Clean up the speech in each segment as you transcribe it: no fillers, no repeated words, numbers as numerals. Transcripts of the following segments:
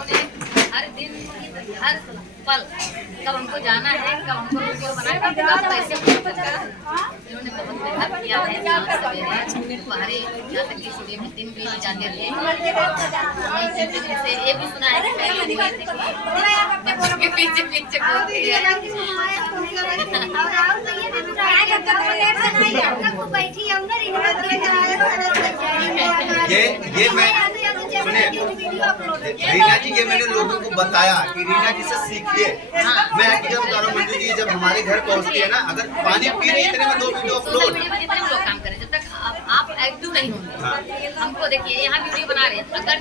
इन्होंने हर दिन हर पल कब हमको जाना है, कब हमको वीडियो बना के कब पैसे इन्होंने बहुत मेहनत किया है। बाहरी यहाँ तक कि स्टूडियो में दिन भी जाते थे। से ये भी सुना है कि पहले हुए थे कि पीछे पीछे बोलती है। ये मैं सुनिए रीना जी, ये मैंने लोगों को बताया कि रीना जी से सीखिए। मैं जब बता रहा हूँ मंजू जी, जब हमारे घर पहुँचती है ना, अगर पानी पी रही इतने में 2 वीडियो अपलोड। जितने लोग काम करें, जब तक आप एक्टिव नहीं होंगे, हमको देखिए यहाँ वीडियो बना रहे हैं, अगर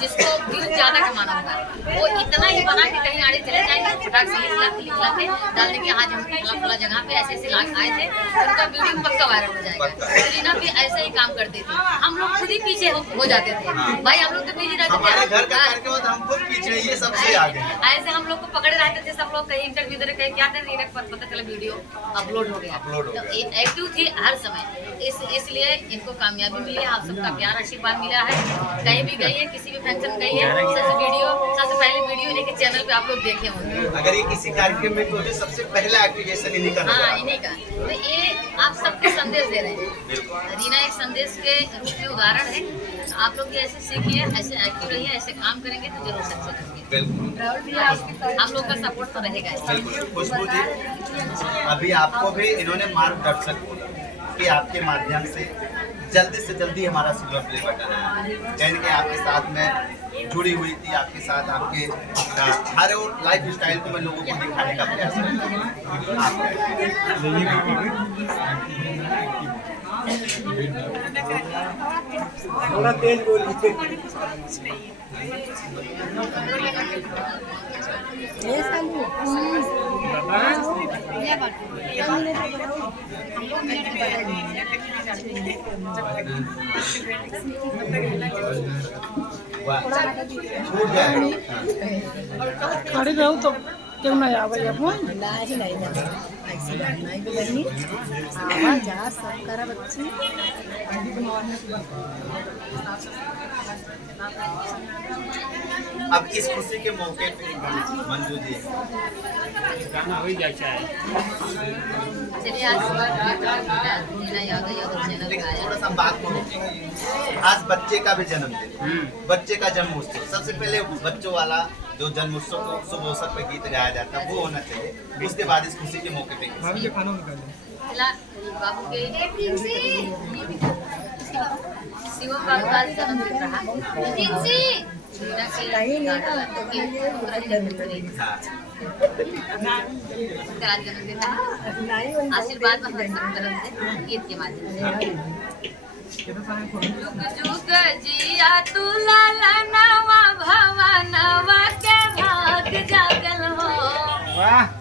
जिसको व्यूज ज्यादा कमाना होगा वो इतना ही बना के कहीं आड़े चले जाएंगे, फटाक से लिख ला के डाल देंगे आज हम फला जगह पे ऐसे ऐसे लाख आए थे, उनका वीडियो पक्का वायरल हो जाएगा। रीना भी ऐसे ही काम करती थी, हम लोग खुद ही पीछे हो जाते थे। भाई हम लोग तो बिजी रहते थे, हमारे घर का कार्यक्रम हम खुद पीछे, ये सबसे आगे। ऐसे हम लोग को पकड़े रहते थे, सब लोग कहीं इंटरव्यू दे रहे, कहीं क्या थे, रीना को पता चला वीडियो अपलोड हो गया। तो एक्टिव थी हर समय, इसलिए इनको कामयाबी मिली है। आप सबका प्यार आशीर्वाद मिला है। कहीं भी गई है, किसी भी फंक्शन गई है, सबसे पहले वीडियो इनके चैनल पे आप लोग देखे होंगे। अगर ये किसी कार्यक्रम में तो सबसे पहला एक्टिवेशन इन्हीं का। हाँ, इन्हीं का। तो ये आप सबको संदेश दे रहे हैं। रीना एक संदेश के रूप में उदाहरण है। आप लोग भी ऐसे सीखिए, ऐसे एक्टिव रहिए, ऐसे काम करेंगे तो जरूर सक्सेस होंगे। हम लोग का सपोर्ट तो रहेगा। खुशबू जी, अभी आपको भी इन्होंने मार्गदर्शक बोला कि आपके माध्यम से जल्दी हमारा सिल्वर प्ले बटन है, यानी कि आपके साथ में जुड़ी हुई थी, आपके साथ आपके हर लाइफ स्टाइल को मैं लोगों को दिखाने का प्रयास करता हूँ। थोड़ा तेज बोलिए। खड़ी रहूँ तो क्यों नहीं आवे नहीं बोलेंगे आवाज आ सब करा बच्ची। अब इस खुशी के मौके पे मंजू जी गाना हो जाता है। चलिए आज थोड़ा सा बात करो। आज बच्चे का भी जन्मदिन, बच्चे का जन्म उत्सव, सबसे पहले बच्चों वाला जो जन्म उत्सव को शुभ अवसर पे गीत गाया जाता है वो होना चाहिए। उसके बाद इस खुशी के मौके पे बाबू के शिवम बाबू का जन्मदिन रहा। जन्मदिन आशीर्वाद में तरफ से गीत के माध्यम से। जुग जिया तू लाला नवा भवनवा के भाग जागल हो।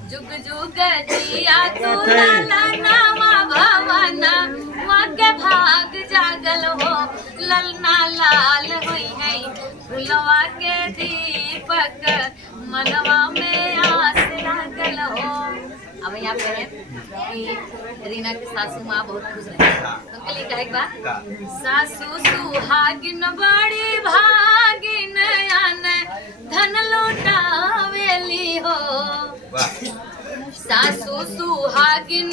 जुग जुग जिया तू लाला नवा भवनवा के भाग जागल हो। ललना लाल हुई है फुलवा के दीपक मनवा में आस लागल हो। अब यहाँ पे है कि रीना की सासू माँ बहुत खुश रही, उनके लिए कहे बा सासू सुहागिन बड़ी भागिन आन धन लौटावेली हो। सासू सुहागिन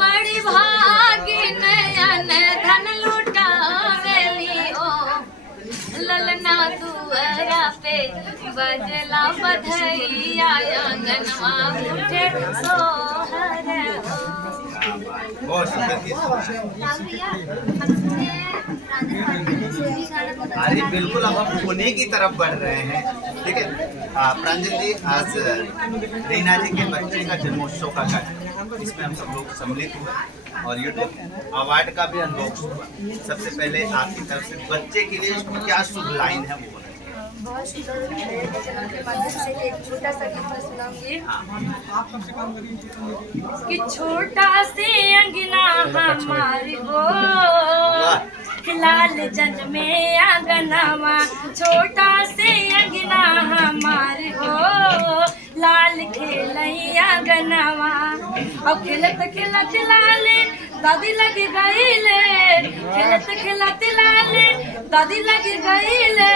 बड़ी भागिन आन धन लौटावेली हो। ललना दुआरा पे बजला बधैया आंगनवा उठे सोहर हो। बहुत सुंदर गीत। अरे बिल्कुल, अब हम उन्हीं की तरफ बढ़ रहे हैं। ठीक है प्रांजल जी, आज रीना जी के बच्चे का जन्मोत्सव का कार्यक्रम, इसमें हम सब लोग सम्मिलित हुए और यूट्यूब अवार्ड का भी अनबॉक्स हुआ। सबसे पहले आपकी तरफ से बच्चे के लिए क्या शुभ लाइन है वो बहुत एक छोटा सा गीत मैं सुनाऊंगी कि छोटा से अंगना हमारी हो लाल जन में आंगनवा। छोटा से अंगना हमारी हो लाल खेलैया आंगनवा। अब खेलत खेलत लाले दादी लग गईले। खेलत खेलत लाले दादी लग गईले।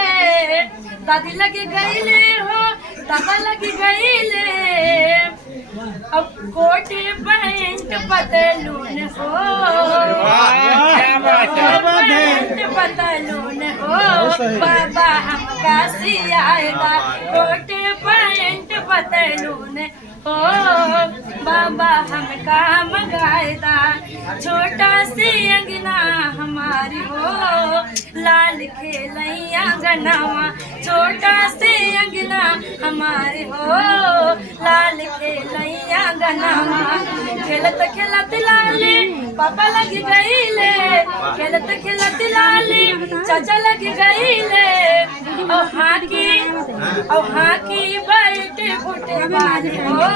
दादी लगी गईले हो दादा लगी गईले अब कोट पैंट पतलून हो पैंट पतलून हो बाबा हमका सियाएगा कोट पैंट पतलून हो बाबा हमका मंगाएगा छोटा सी अंगना हमारी हो लाल खेलैया गनावा छोटा सी अंगना हमारी हो लाल खेलैया गनावा खेलत खेलत लाली पापा लगी गईले खेलत खेलत लाली चाचा लगी गईले और हाकी बैठे फुटे वाले हो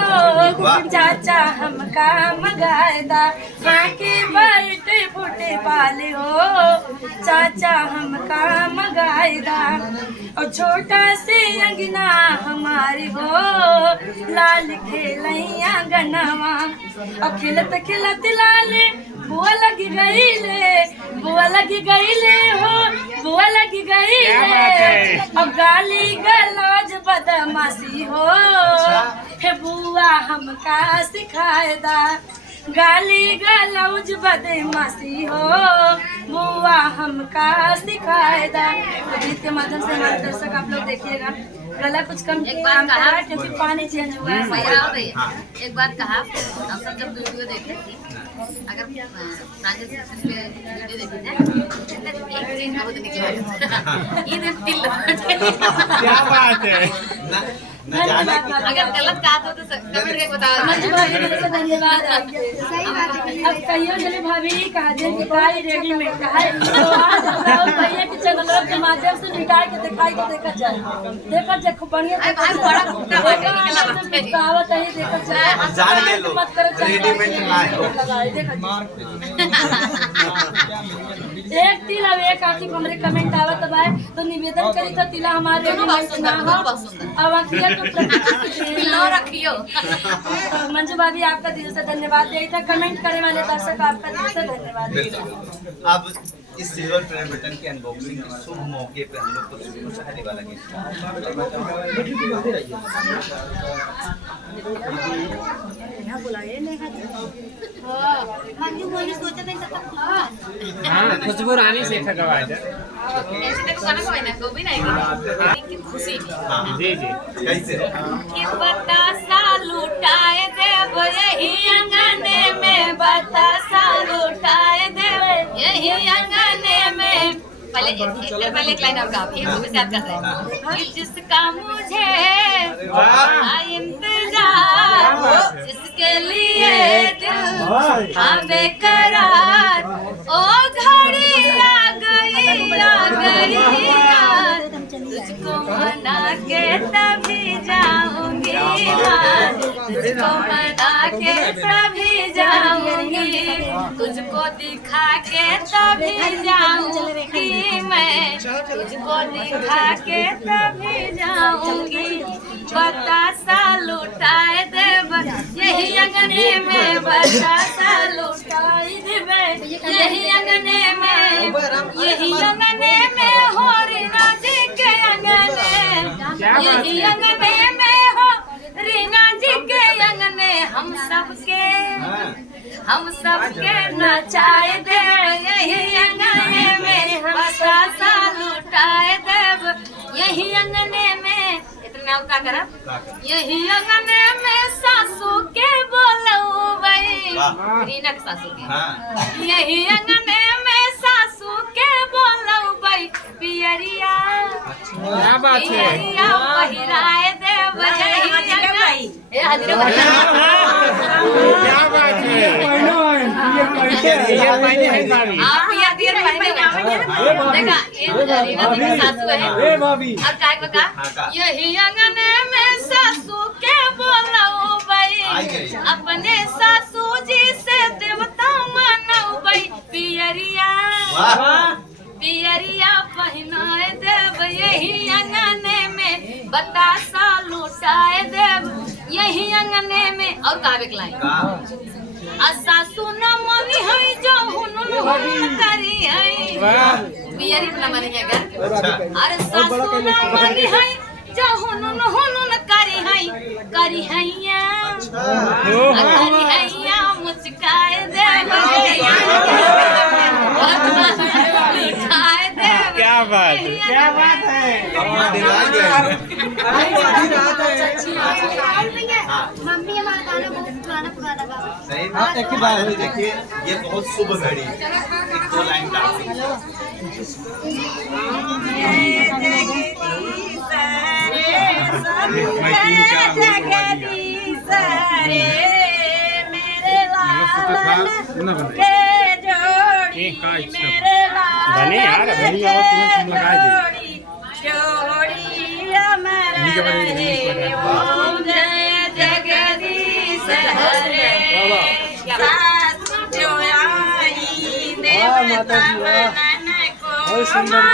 चाचा हमका मंगाएगा हाकी बैठे फुटे वाले हो चाचा हमका मंगाएगा और छोटा से अंगना हमारी हो लाल खेलैया गनावा और खेलत खेलत लाले बुआ लगी गईले हो बुआ लगी गईले अब गाली गलौज बदमाशी हो हे बुआ हमका सिखाएदा गाली गलौज बदमाशी हो बुआ हमका सिखाएदा। गीत के माध्यम से हमारे दर्शक आप लोग देखिएगा गला कुछ कम एक बार कहा क्योंकि पानी चेंज हुआ है। एक बात कहा हम सब जब वीडियो देखते थे अगर ट्रांजेक्शन पे वीडियो देखते थे एक चीज बहुत निकला ये दिल क्या बात है अगर गलत कहा तो कमेंट करके बताओ। धन्यवाद अब कहियो चले भाभी कहा दे दिखाई रेडीमेड का है तो आज बताओ भैया के चैनल के माध्यम से निकाल के दिखाई के देखा जाए खूब बढ़िया भाई बड़ा फूटा बाटे निकला कहावत है देखा जाए जान ले लो रेडीमेड ना हो एक तिल अब एक आंटी हमरे कमेंट आवत बा तो निवेदन करी तो तिला हमारे रेडीमेड ना हो अब आखिर तो लो रखियो। मंजू भाभी आपका दिल से धन्यवाद यही था कमेंट करने वाले दर्शक आपका दिल से धन्यवाद। अब इस सिल्वर प्ले बटन की अनबॉक्सिंग के शुभ मौके पे हम लोग कुछ खुशहाली वाला गीत खुशबू रानी से ठगवाया ऐसे तो खाना खवाई ना कोई नहीं लेकिन खुशी जी जी कैसे कि बतासा लुटाए देव यही अंगने में बतासा लुटाए देव यही अंगने में पहले एक पहले एक लाइन और गा फिर वो से याद कर रहे हैं कि जिसका मुझे इंतजार जिसके लिए दिल था बेकरार ओ घड़ी आ गई यार तुझको मना के तभी जाऊंगी तुझको मना के तभी जाऊंगी तुझको दिखा के तभी जाऊंगी मैं तुझको दिखा के तभी जाऊंगी बतासा लुटाए देव यही अंगने में बतासा लुटाए देव यही अंगने में हो रीना जी के अंगने यही अंगने में हो रीना जी के अंगने हम सबके नचाए दे यही अंगने में हम सासा लुटाए देव यही अंगने में इतना का करब यही अंगने में सासू के बोलऊ भाई रीना के सासू के यही अंगने में सासू के बोलऊ भाई पियरिया क्या बात है पियरिया पहिराए देव यही अंगने ए हाजिर क्या बात है ये मैंने है भाभी आप याद देखा ये रीना जी की सासू है अब काय बका यही अंगने में सासू के बोलऊ भाई अपने सासू जी से देवता मानऊ भाई पियरिया पहनाए देव यही अंगने में बतासा लुटाए देव यही अंगने में और का बेकलाई सासू न मनी है जो हुन करी है बियरी अपना मन है घर अच्छा अरे सासू ना मानी है जो हुनुन करी हैया करी हैया मुस्काए दे लुटाए दे क्या बात है अपना डिजाइन है मम्मी हमारा गाना बहुत पुराना गाना सही बात है कि बात देखिए ये बहुत शुभ घड़ी एक दो लाइन गा बने यार बनी और तुम लगा दे जगदीश हरे बहुत सुंदर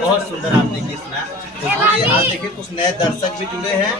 बहुत सुंदर आपने गीत सुना। तो आज देखिए कुछ नए दर्शक भी जुड़े हैं।